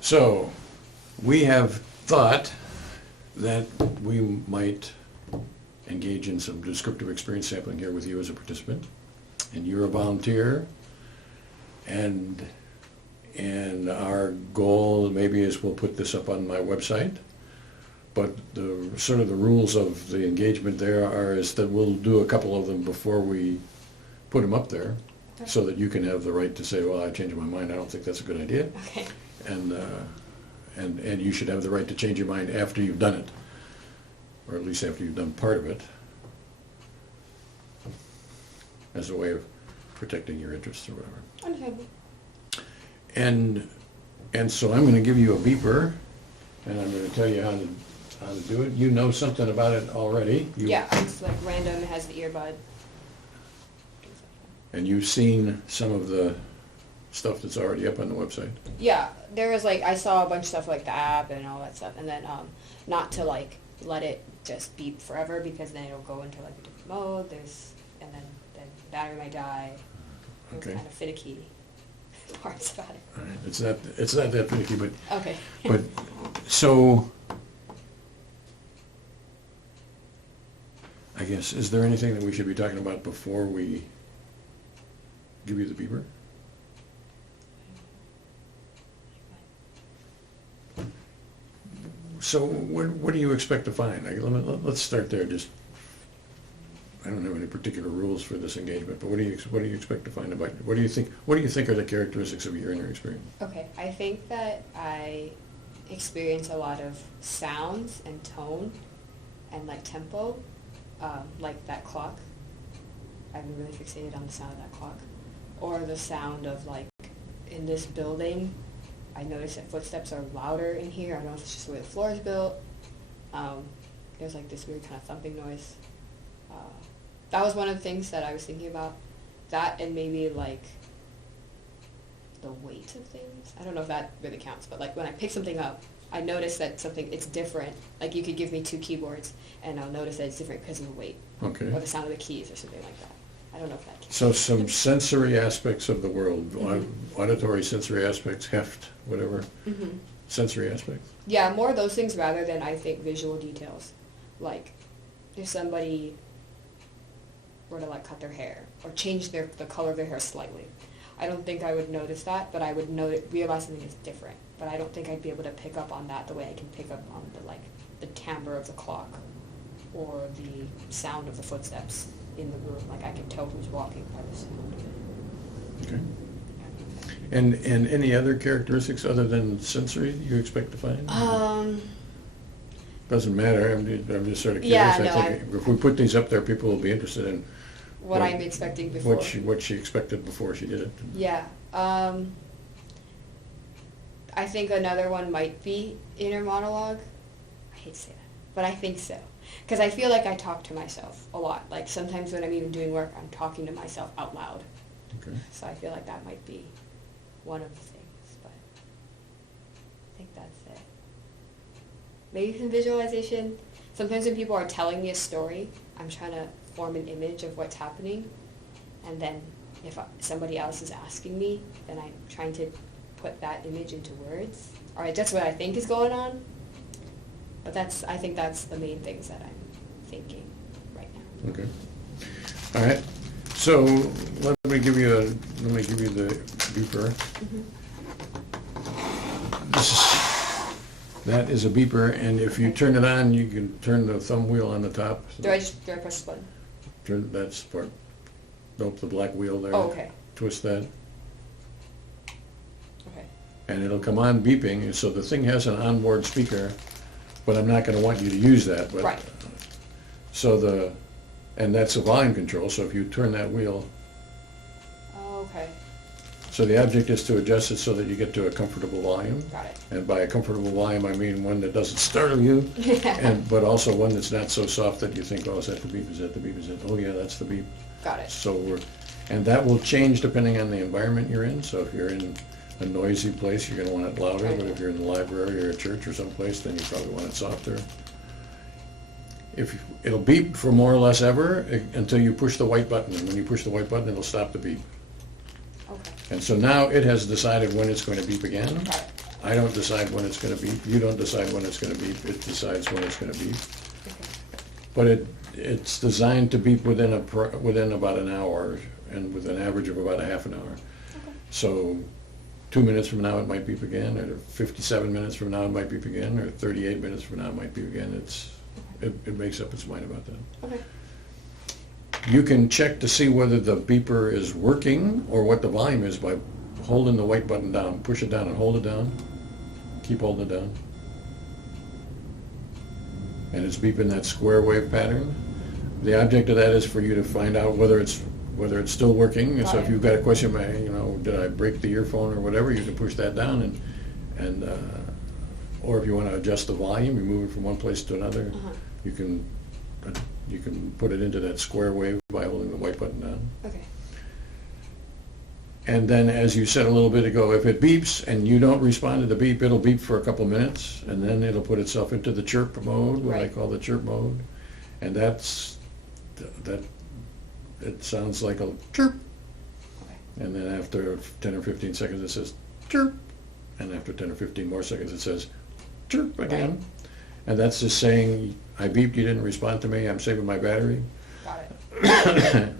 So, we have thought that we might engage in some descriptive experience sampling here with you as a participant, and you're a volunteer, and our goal maybe is we'll put this up on my website, but the sort of the rules of the engagement there are is that we'll do a couple of them before we put them up there, so that you can have the right to say, well, I changed my mind, I don't think that's a good idea. Okay. And you should have the right to change your mind after you've done it, or at least after you've done part of it, as a way of protecting your interests or whatever. Understandable. And so I'm going to give you a beeper, and I'm going to tell you how to do it. You know something about it already. Yeah, it's like random, it has the earbud. And you've seen some of the stuff that's already up on the website. Yeah, there was like, I saw a bunch of stuff like the app and all that stuff, and then not to like let it just beep forever, because then it'll go into like a different mode, and then the battery might die. It was Okay. kind of finicky parts about it. All right. It's not that finicky, but Okay. but so I guess, is there anything that we should be talking about before we give you the beeper? So what do you expect to find? Let's start there. Just, I don't have any particular rules for this engagement, but what do you expect to find about it? What do you think are the characteristics of your inner experience? Okay, I think that I experience a lot of sounds and tone and like tempo, like that clock. I've been really fixated on the sound of that clock. Or the sound of like, in this building, I notice that footsteps are louder in here. I don't know if it's just the way the floor is built. There's like this weird kind of thumping noise. That was one of the things that I was thinking about. That, and maybe like the weight of things. I don't know if that really counts, but like when I pick something up, I notice that it's different. Like you could give me two keyboards and I'll notice that it's different because of the weight. Okay. Or the sound of the keys or something like that. I don't know if that counts. So some sensory aspects of the world, Mm-hmm. auditory sensory aspects, heft, whatever, Mm-hmm. sensory aspects. Yeah, more of those things rather than, I think, visual details. Like, if somebody were to, like, cut their hair or change the color of their hair slightly, I don't think I would notice that, but I would realize something is different. But I don't think I'd be able to pick up on that the way I can pick up on the timbre of the clock or the sound of the footsteps in the room. Like, I can tell who's walking by the sound of it. Okay. And any other characteristics other than sensory you expect to find? Doesn't matter. I'm just sort of curious. Yeah, I no, think if we put these up there, people will be interested in what I'm expecting before. what she expected before she did it. Yeah. I think another one might be inner monologue. I hate to say that, but I think so. Because I feel like I talk to myself a lot. Like sometimes when I'm even doing work, I'm talking to myself out loud. Okay. So I feel like that might be one of the things, but I think that's it. Maybe some visualization. Sometimes when people are telling me a story, I'm trying to form an image of what's happening, and then if somebody else is asking me, then I'm trying to put that image into words. All right, that's what I think is going on, but I think that's the main things that I'm thinking right now. Okay. All right. So let me give you the beeper. Mm-hmm. That is a beeper, and if you turn it on, you can turn the thumb wheel on the top. Do I press the button? That's part. Nope, the black wheel there. Oh, okay. Twist that, Okay. and it'll come on beeping. So the thing has an onboard speaker, but I'm not going to want you to use that. But, Right. So and that's a volume control. So if you turn that wheel, Oh, okay. so the object is to adjust it so that you get to a comfortable volume. Got it. And by a comfortable volume, I mean one that doesn't startle you, but also one that's not so soft that you think, oh, is that the beep? Is that the beep? Is that? Oh, yeah, that's the beep. Got it. So and that will change depending on the environment you're in. So if you're in a noisy place, you're going to want it louder. Right. But if you're in the library or a church or someplace, then you probably want it softer. It'll beep for more or less ever until you push the white button. And when you push the white button, it'll stop the beep. Okay. And so now it has decided when it's going to beep again. Got it. I don't decide when it's gonna beep, you don't decide when it's gonna beep, it decides when it's gonna beep. Okay. But it's designed to beep within about an hour, and with an average of about a half an hour. Okay. So 2 minutes from now it might beep again, or 57 minutes from now it might beep again, or 38 minutes from now it might beep again. It makes up its mind about that. Okay. You can check to see whether the beeper is working or what the volume is by holding the white button down. Push it down and hold it down. Keep holding it down. And it's beeping that square wave pattern. The object of that is for you to find out whether it's still working. And so if you've got a question, did I break the earphone or whatever, you can push that down, and or if you want to adjust the volume, you move it from one place to another. You can put it into that square wave by holding the white button down. Okay. And then, as you said a little bit ago, if it beeps and you don't respond to the beep, it'll beep for a couple minutes, and then it'll put itself into the chirp mode, what I call the chirp mode. And that it sounds like a chirp. Okay. And then after 10 or 15 seconds it says chirp. And after 10 or 15 more seconds it says chirp again. Right. And that's just saying, I beeped, you didn't respond to me, I'm saving my battery. Got it.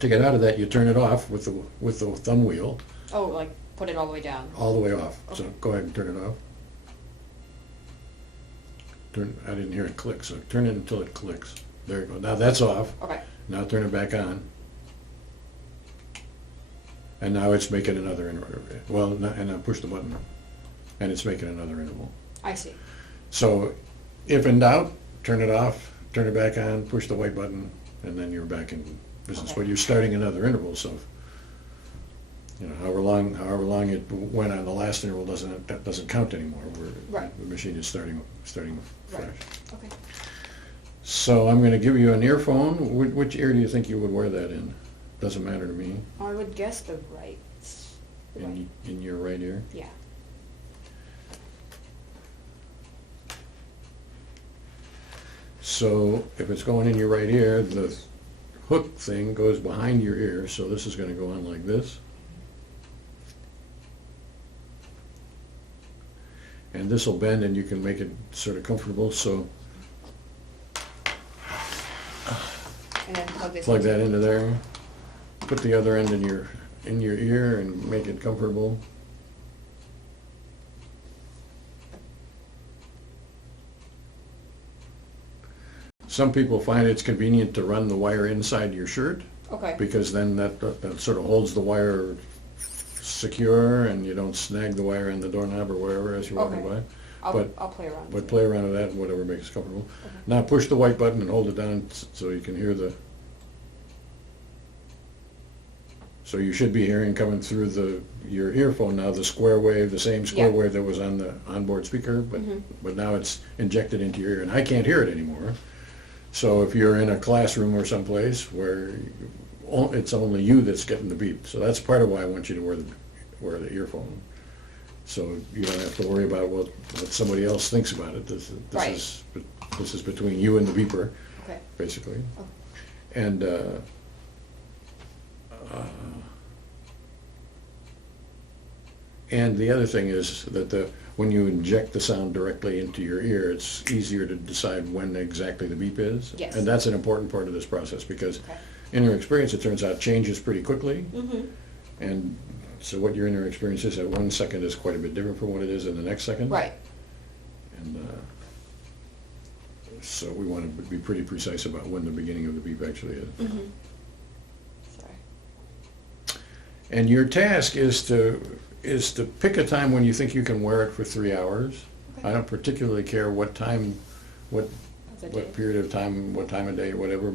To get out of that, you turn it off with the thumb wheel. Oh, like put it all the way down. All the way off. Okay. So go ahead and turn it off. I didn't hear it click, so turn it until it clicks. There you go. Now that's off. Okay. Now turn it back on. And now it's making another interval. Well, and now push the button. And it's making another interval. I see. So if in doubt, turn it off, turn it back on, push the white button, and then you're back in business. Okay. But you're starting another interval, so however long it went on the last interval doesn't count anymore. Right. The machine is starting fresh. Right. Okay. So I'm going to give you an earphone. Which ear do you think you would wear that in? Doesn't matter to me. I would guess the right. In your right ear? Yeah. So if it's going in your right ear, the hook thing goes behind your ear, so this is going to go on like this. And this will bend and you can make it sort of comfortable, so And then plug that into there. Put the other end in your ear and make it comfortable. Some people find it's convenient to run the wire inside your shirt. Okay. Because then that sort of holds the wire secure and you don't snag the wire on the doorknob or wherever as you're walking by. I'll play around. But play around with that, whatever makes comfortable. Okay. Now push the white button and hold it down so you can hear so you should be hearing coming through your earphone now the square wave, the same square wave that was on the onboard speaker, but now it's injected into your ear and I can't hear it anymore. So if you're in a classroom or someplace where it's only you that's getting the beep, so that's part of why I want you to wear the earphone. So you don't have to worry about what somebody else thinks about it. This is between you and the beeper, basically. Oh. And the other thing is that when you inject the sound directly into your ear, it's easier to decide when exactly the beep is. Yes. And that's an important part of this process because inner experience, it turns out, changes pretty quickly. And so what your inner experience is at 1 second is quite a bit different from what it is in the next second. Right. And so we want to be pretty precise about when the beginning of the beep actually is. Sorry. And your task is to pick a time when you think you can wear it for 3 hours. I don't particularly care what time, what period of time, what time of day, whatever.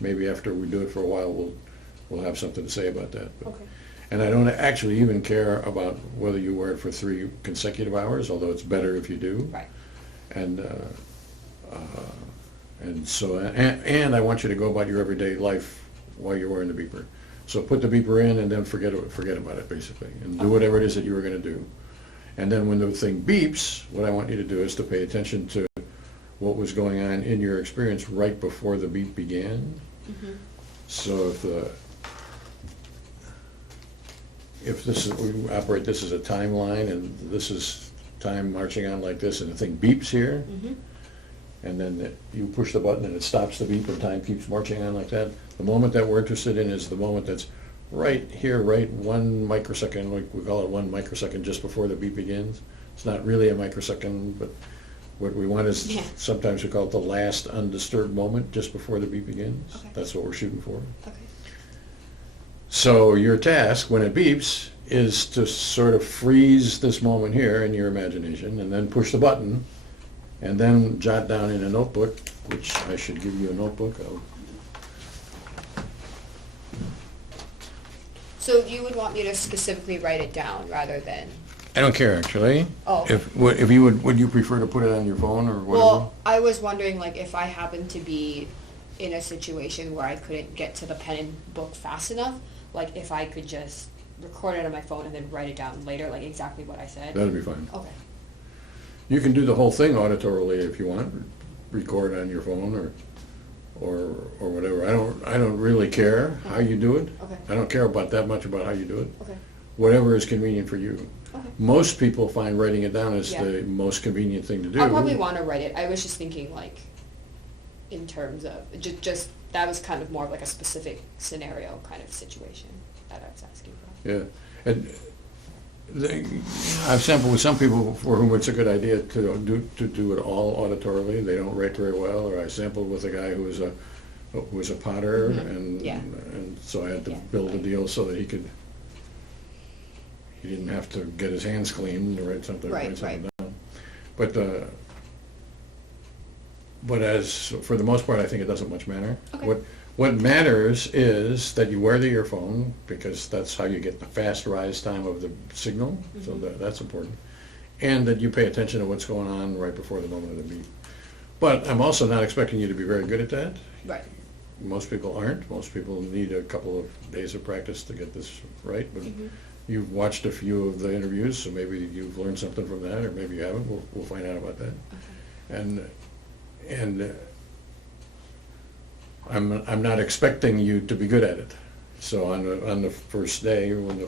Maybe after we do it for a while, we'll have something to say about that. But, and I don't actually even care about whether you wear it for 3 consecutive hours, although it's better if you do. Right. And so I want you to go about your everyday life while you're wearing the beeper. So put the beeper in and then forget about it, basically, and do whatever it is that you were going to do. And then when the thing beeps, what I want you to do is to pay attention to what was going on in your experience right before the beep began. So if if this is, we operate this as a timeline, and this is time marching on like this, and the thing beeps here, Mm-hmm. and then you push the button and it stops the beep and time keeps marching on like that. The moment that we're interested in is the moment that's right here, right 1 microsecond, like we call it 1 microsecond just before the beep begins. It's not really a microsecond, but what we want is, Yeah. sometimes we call it the last undisturbed moment just before the beep begins. Okay. That's what we're shooting for. Okay. So your task, when it beeps, is to sort of freeze this moment here in your imagination, and then push the button, and then jot down in a notebook, which I should give you a notebook. So you would want me to specifically write it down rather than? I don't care, actually. Oh. If you would you prefer to put it on your phone or whatever? Well, I was wondering, like, if I happened to be in a situation where I couldn't get to the pen and book fast enough, like if I could just record it on my phone and then write it down later, like exactly what I said. That'd be fine. Okay. You can do the whole thing auditorily if you want. Record on your phone or whatever. I don't really care how you do it. Okay. I don't care about that much about how you do it. Okay. Whatever is convenient for you. Okay. Most people find writing it down is Yeah. the most convenient thing to do. I'll probably want to write it. I was just thinking, like, in terms of just that was kind of more of like a specific scenario kind of situation that I was asking for. Yeah. And I've sampled with some people for whom it's a good idea to do it all auditorily. They don't write very well. Or I sampled with a guy who was a potter, Mhm. and Yeah. and so I had to Yeah. build a deal so that he didn't have to get his hands clean to write something Right, down. But as for the most part, I think it doesn't much matter. Okay. What matters is that you wear the earphone, because that's how you get the fast rise time of the signal, so Mhm. that's important. And that you pay attention to what's going on right before the moment of the beep. But I'm also not expecting you to be very good at that. Right. Most people aren't. Most people need a couple of days of practice to get this right. But Mhm. you've watched a few of the interviews, so maybe you've learned something from that, or maybe you haven't. We'll find out about that. Okay. And I'm not expecting you to be good at it. So on the first day, when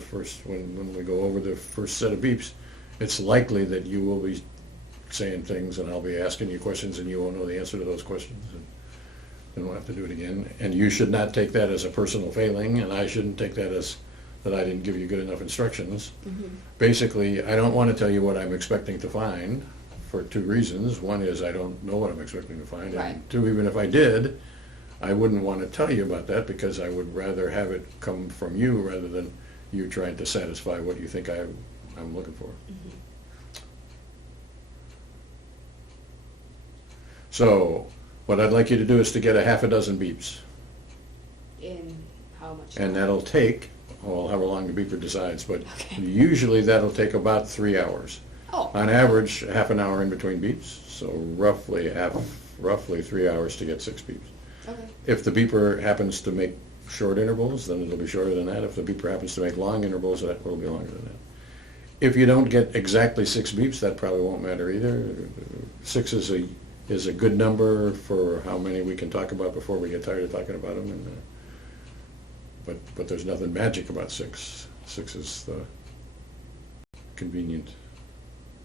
we go over the first set of beeps, it's likely that you will be saying things, and I'll be asking you questions, and you won't know the answer to those questions, and then we'll have to do it again. And you should not take that as a personal failing, and I shouldn't take that as that I didn't give you good enough instructions. Mhm. Basically, I don't want to tell you what I'm expecting to find for 2 reasons. One is I don't know what I'm expecting to find. Right. And 2, even if I did, I wouldn't want to tell you about that, because I would rather have it come from you rather than you trying to satisfy what you think I'm looking for. Mhm. So what I'd like you to do is to get a half a dozen beeps. In how much? And time? that'll take, well, however long the beeper decides, but Okay. usually that'll take about 3 hours. Oh. On average, half an hour in between beeps, so roughly 3 hours to get 6 beeps. Okay. If the beeper happens to make short intervals, then it'll be shorter than that. If the beeper happens to make long intervals, that will be longer than that. If you don't get exactly 6 beeps, that probably won't matter either. 6 is a good number for how many we can talk about before we get tired of talking about them. And, but there's nothing magic about 6. 6 is the convenient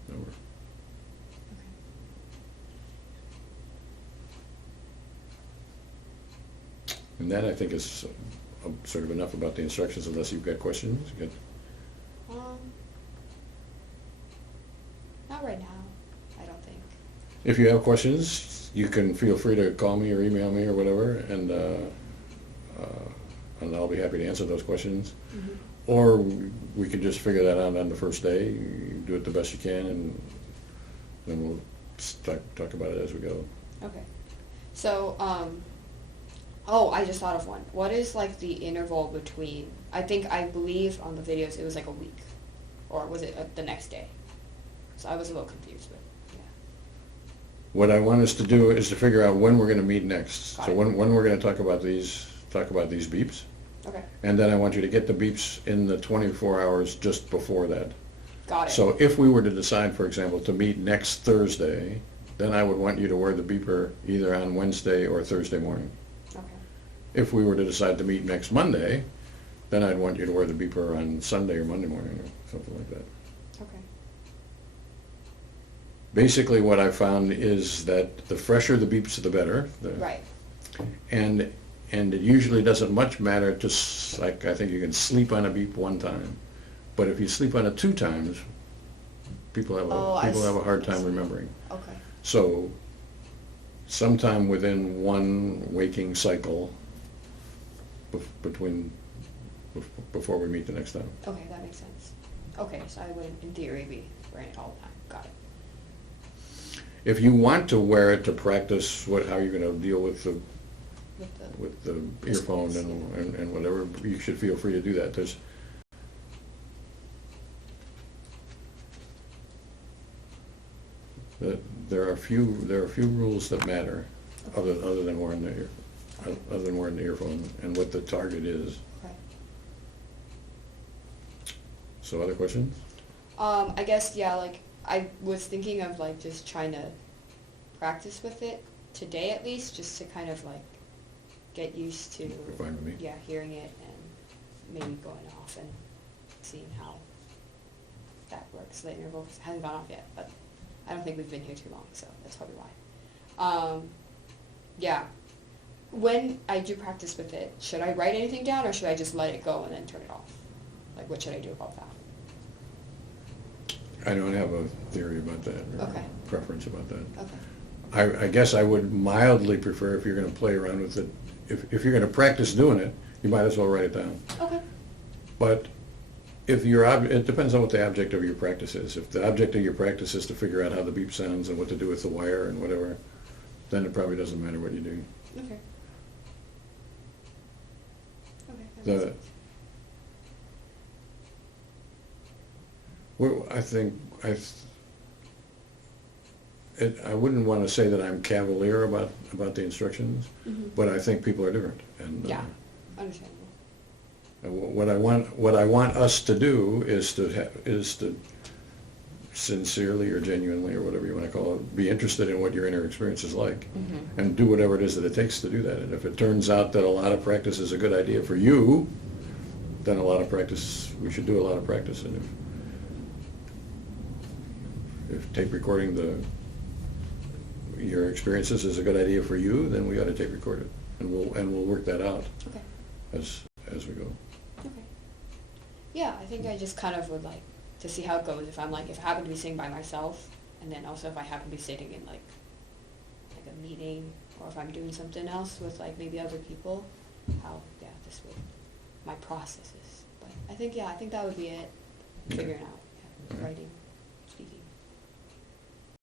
number. And that, I think, is sort of enough about the instructions, unless you've got questions. Not right now, I don't think. If you have questions, you can feel free to call me or email me or whatever, and I'll be happy to answer those questions. Mhm. Or we can just figure that out on the first day. You do it the best you can, and then we'll talk about it as we go. Okay. So, I just thought of one. What is like the interval between? I believe on the videos it was like a week, or was it the next day? So I was a little confused, but yeah. What I want us to do is to figure out when we're going to meet next. Got So it. when we're going to talk about these beeps, Okay. and then I want you to get the beeps in the 24 hours just before that. Got it. So if we were to decide, for example, to meet next Thursday, then I would want you to wear the beeper either on Wednesday or Thursday morning. Okay. If we were to decide to meet next Monday, then I'd want you to wear the beeper on Sunday or Monday morning or something like that. Okay. Basically, what I found is that the fresher the beeps, the better. Right. And it usually doesn't much matter to, like, I think you can sleep on a beep one time. But if you sleep on it 2 times, people have a hard time remembering. Okay. So sometime within one waking cycle before we meet the next time. Okay, that makes sense. Okay, so I would, in theory, be wearing it all the time. Got it. If you want to wear it to practice how you're going to deal with the earphone and whatever, you should feel free to do that. There are a few rules that matter, other than wearing the earphone and what the target is. Okay. So, other questions? I guess, yeah, like, I was thinking of, like, just trying to practice with it today at least, just to kind of, like, get used to, Fine with me. yeah, hearing it and maybe going off and seeing how that works. The interval hasn't gone off yet, but I don't think we've been here too long, so that's probably why. Yeah. When I do practice with it, should I write anything down or should I just let it go and then turn it off? Like, what should I do about that? I don't have a theory about that, or Okay. preference about that. Okay. I guess I would mildly prefer, if you're going to play around with it, if you're going to practice doing it, you might as well write it down. Okay. But if it depends on what the object of your practice is. If the object of your practice is to figure out how the beep sounds and what to do with the wire and whatever, then it probably doesn't matter what you do. Okay. Okay. That makes sense. Well, I wouldn't want to say that I'm cavalier about the instructions, Mhm. but I think people are different. And Yeah. Understandable. what I want us to do is to sincerely or genuinely or whatever you want to call it, be interested in what your inner experience is like, Mhm. and do whatever it is that it takes to do that. And if it turns out that a lot of practice is a good idea for you, then we should do a lot of practice. And if tape recording your experiences is a good idea for you, then we ought to tape record it, and we'll work that out Okay. as we go. Okay. Yeah, I think I just kind of would like to see how it goes. If I happen to be sitting by myself, and then also if I happen to be sitting in like a meeting, or if I'm doing something else with like maybe other people, how my process is. But I think that would be it. Figuring out, All right. writing.